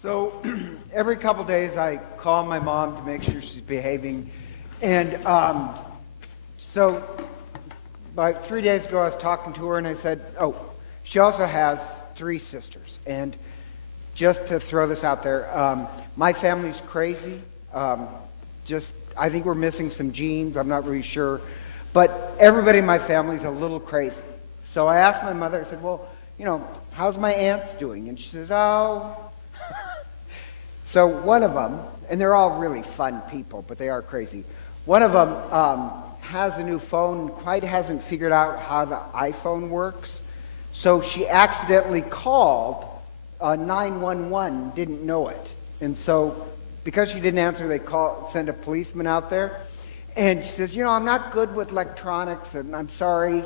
So every couple days I call my mom to make sure she's behaving. And so about 3 days ago I was talking to her and I said, oh, she also has 3 sisters. And just to throw this out there, my family's crazy. I think we're missing some genes. I'm not really sure. But everybody in my family's a little crazy. So I asked my mother, I said, well, how's my aunts doing? And she says, oh. So one of them, and they're all really fun people, but they are crazy. One of them has a new phone, quite hasn't figured out how the iPhone works. So she accidentally called 911, didn't know it. And so because she didn't answer, they sent a policeman out there. And she says, I'm not good with electronics, and I'm sorry.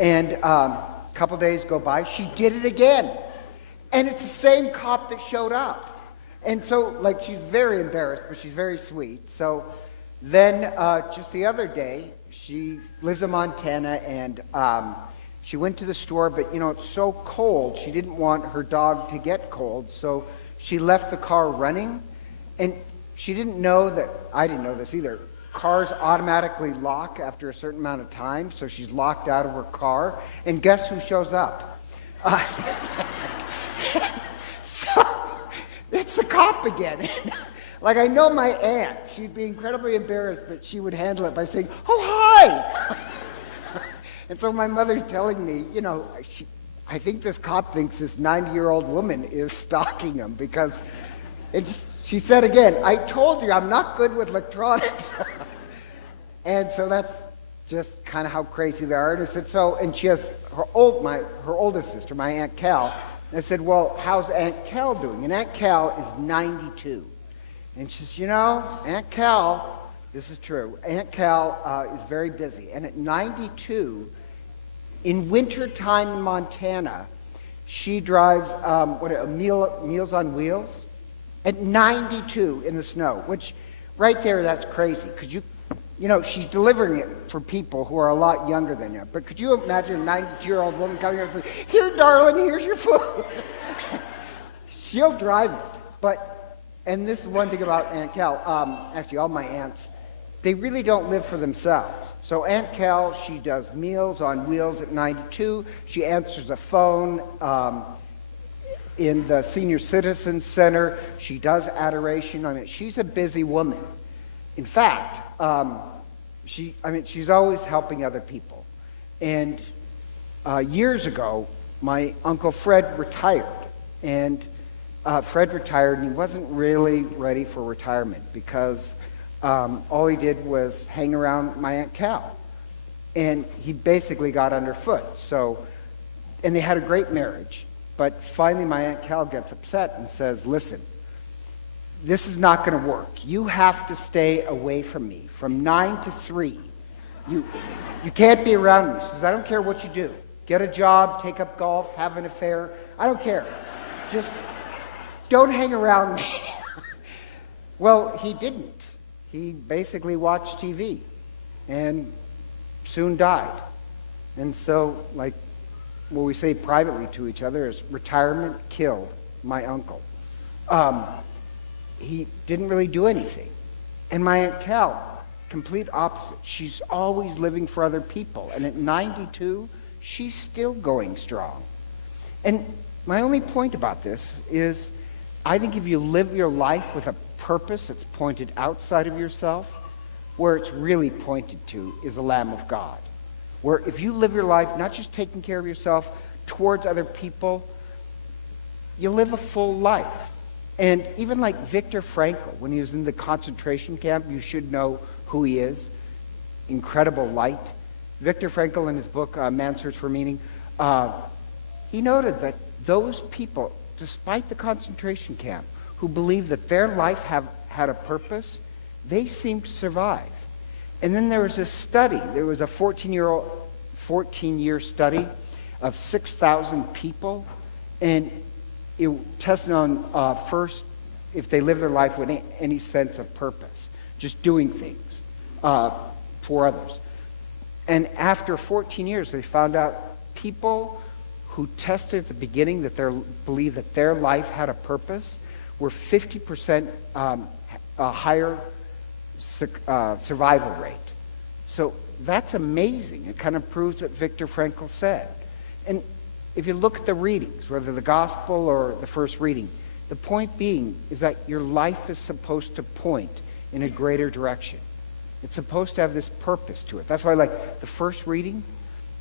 And a couple days go by, she did it again. And it's the same cop that showed up. And so, she's very embarrassed, but she's very sweet. So then just the other day, she lives in Montana, and she went to the store, but, it's so cold, she didn't want her dog to get cold. So she left the car running, and she didn't know that, I didn't know this either, cars automatically lock after a certain amount of time, so she's locked out of her car, and guess who shows up? So it's the cop again. I know my aunt, she'd be incredibly embarrassed, but she would handle it by saying, oh, hi! And so my mother's telling me, I think this cop thinks this 90-year-old woman is stalking him because she said again, I told you I'm not good with electronics. And so that's just kind of how crazy they are. And I said, and she has her oldest sister, my Aunt Cal. And I said, well, how's Aunt Cal doing? And Aunt Cal is 92. And she says, Aunt Cal, this is true, Aunt Cal is very busy. And at 92, in wintertime in Montana, she drives Meals on Wheels. At 92 in the snow, which right there, that's crazy. Because she's delivering it for people who are a lot younger than you. But could you imagine a 92-year-old woman coming here and saying, here, darling, here's your food. She'll drive it. And this is one thing about Aunt Cal. Actually, all my aunts, they really don't live for themselves. So Aunt Cal, she does Meals on Wheels at 92. She answers a phone in the Senior Citizen Center. She does adoration. She's a busy woman. In fact, she's always helping other people. And years ago, my Uncle Fred retired. And Fred retired, and he wasn't really ready for retirement because all he did was hang around my Aunt Cal. And he basically got underfoot. And they had a great marriage. But finally, my Aunt Cal gets upset and says, listen, this is not going to work. You have to stay away from me from 9 to 3. You can't be around me. She says, I don't care what you do. Get a job, take up golf, have an affair. I don't care. Just don't hang around me. Well, he didn't. He basically watched TV and soon died. And so, what we say privately to each other is retirement killed my uncle. He didn't really do anything. And my Aunt Cal, complete opposite. She's always living for other people. And at 92, she's still going strong. And my only point about this is, I think if you live your life with a purpose that's pointed outside of yourself, where it's really pointed to is the Lamb of God. Where if you live your life not just taking care of yourself towards other people, you live a full life. And even like Viktor Frankl, when he was in the concentration camp, you should know who he is. Incredible light. Viktor Frankl, in his book, Man's Search for Meaning, he noted that those people, despite the concentration camp, who believed that their life had a purpose, they seemed to survive. And then there was a study. There was a 14-year study of 6,000 people, and it tested on first if they live their life with any sense of purpose, just doing things for others. And after 14 years, they found out people who tested at the beginning that believed that their life had a purpose we're 50% a higher survival rate. So that's amazing. It kind of proves what Viktor Frankl said. And if you look at the readings, whether the gospel or the first reading, the point being is that your life is supposed to point in a greater direction. It's supposed to have this purpose to it. That's why, like, the first reading,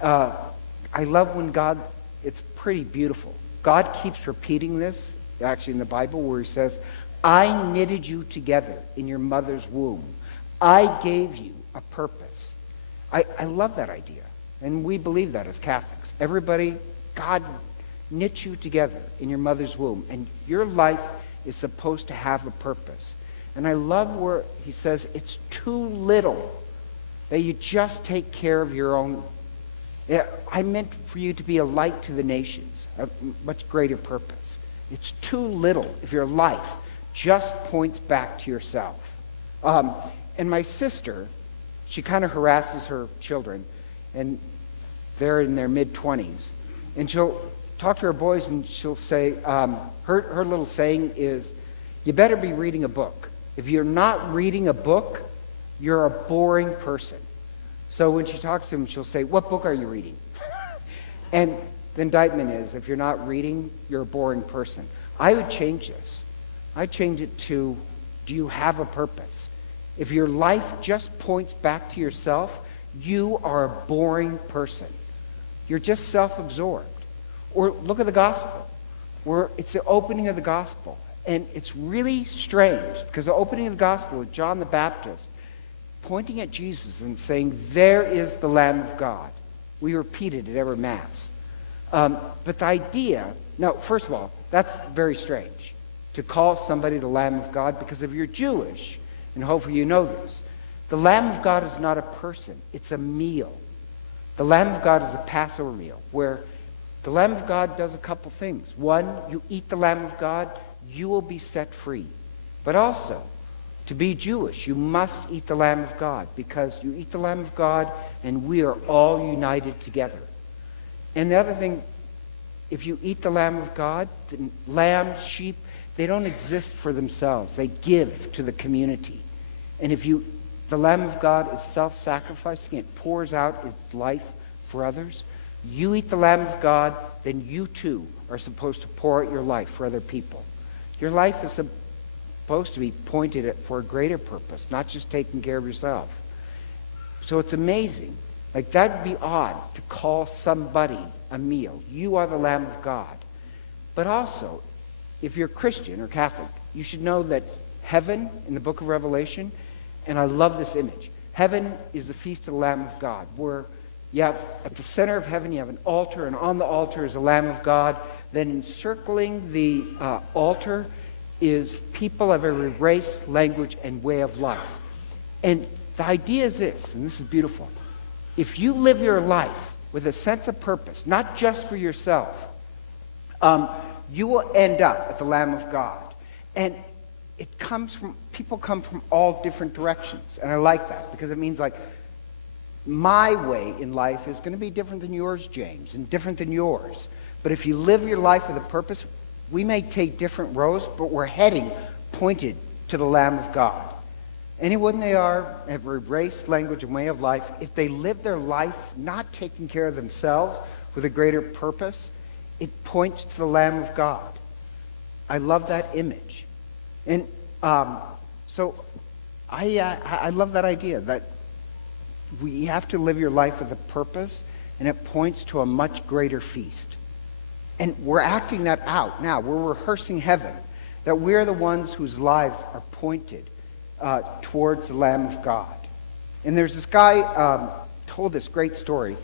I love when God, it's pretty beautiful. God keeps repeating this, actually in the Bible, where he says, I knitted you together in your mother's womb. I gave you a purpose. I love that idea. And we believe that as Catholics. Everybody, God knit you together in your mother's womb. And your life is supposed to have a purpose. And I love where he says it's too little that you just take care of your own. I meant for you to be a light to the nations, a much greater purpose. It's too little if your life just points back to yourself. And my sister, she kind of harasses her children, and they're in their mid-20s. And she'll talk to her boys, and she'll say, her little saying is, you better be reading a book. If you're not reading a book, you're a boring person. So when she talks to them, she'll say, what book are you reading? And the indictment is, if you're not reading, you're a boring person. I would change this. I'd change it to, do you have a purpose? If your life just points back to yourself, you are a boring person. You're just self-absorbed. Or look at the gospel, where it's the opening of the gospel. And it's really strange, because the opening of the gospel with John the Baptist pointing at Jesus and saying, there is the Lamb of God. We repeat it at every Mass. But the idea, now, first of all, that's very strange, to call somebody the Lamb of God, because if you're Jewish, and hopefully you know this, the Lamb of God is not a person, it's a meal. The Lamb of God is a Passover meal, where the Lamb of God does a couple things. One, you eat the Lamb of God, you will be set free. But also, to be Jewish, you must eat the Lamb of God, because you eat the Lamb of God and we are all united together. And the other thing, if you eat the Lamb of God, the lamb, sheep, they don't exist for themselves. They give to the community. And if the Lamb of God is self-sacrificing, it pours out its life for others. You eat the Lamb of God, then you too are supposed to pour out your life for other people. Your life is supposed to be pointed at for a greater purpose, not just taking care of yourself. So it's amazing. Like, that would be odd to call somebody a meal. You are the Lamb of God. But also, if you're Christian or Catholic, you should know that heaven in the book of Revelation, and I love this image, heaven is the feast of the Lamb of God, where you have, at the center of heaven, you have an altar, and on the altar is the Lamb of God. Then encircling the altar is people of every race, language, and way of life. And the idea is this, and this is beautiful. If you live your life with a sense of purpose, not just for yourself, you will end up at the Lamb of God. And it comes from, people come from all different directions. And I like that, because it means, like, my way in life is going to be different than yours, James, and different than yours. But if you live your life with a purpose, we may take different roads, but we're heading pointed to the Lamb of God. Anyone they are, every race, language, and way of life, if they live their life not taking care of themselves with a greater purpose, it points to the Lamb of God. I love that image. And so I love that idea, that we have to live your life with a purpose, and it points to a much greater feast. And we're acting that out now. We're rehearsing heaven, that we're the ones whose lives are pointed towards the Lamb of God. And there's this guy told this great story.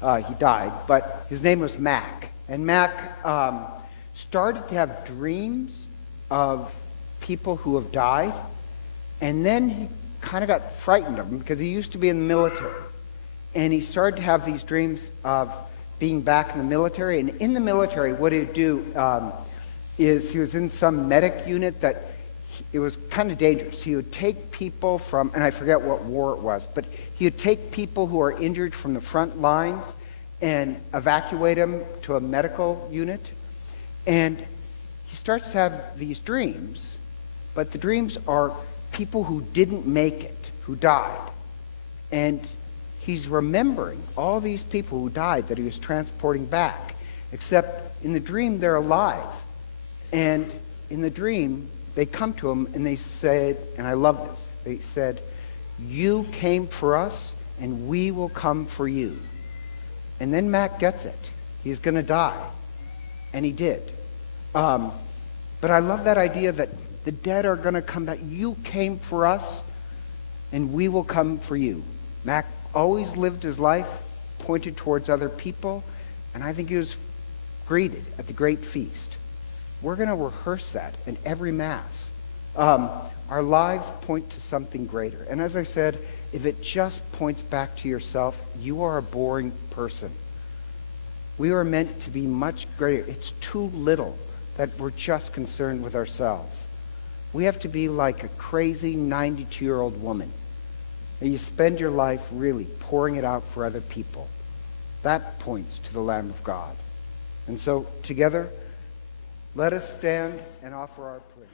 He died, but his name was Mac. And Mac started to have dreams of people who have died, and then he kind of got frightened of them, because he used to be in the military. And he started to have these dreams of being back in the military. And in the military, what he'd do is he was in some medic unit that it was kind of dangerous. He would take people from, and I forget what war it was, but he would take people who are injured from the front lines and evacuate them to a medical unit. And he starts to have these dreams, but the dreams are people who didn't make it, who died. And he's remembering all these people who died that he was transporting back, except in the dream they're alive. And in the dream, they come to him and they said, and I love this, they said, "You came for us and we will come for you." And then Mac gets it. He's going to die. And he did. But I love that idea that the dead are going to come back. You came for us and we will come for you. Mac always lived his life pointed towards other people, and I think he was greeted at the great feast. We're going to rehearse that in every Mass. Our lives point to something greater. And as I said, if it just points back to yourself, you are a boring person. We are meant to be much greater. It's too little that we're just concerned with ourselves. We have to be like a crazy 92-year-old woman. And you spend your life really pouring it out for other people. That points to the Lamb of God. And so, together, let us stand and offer our prayer.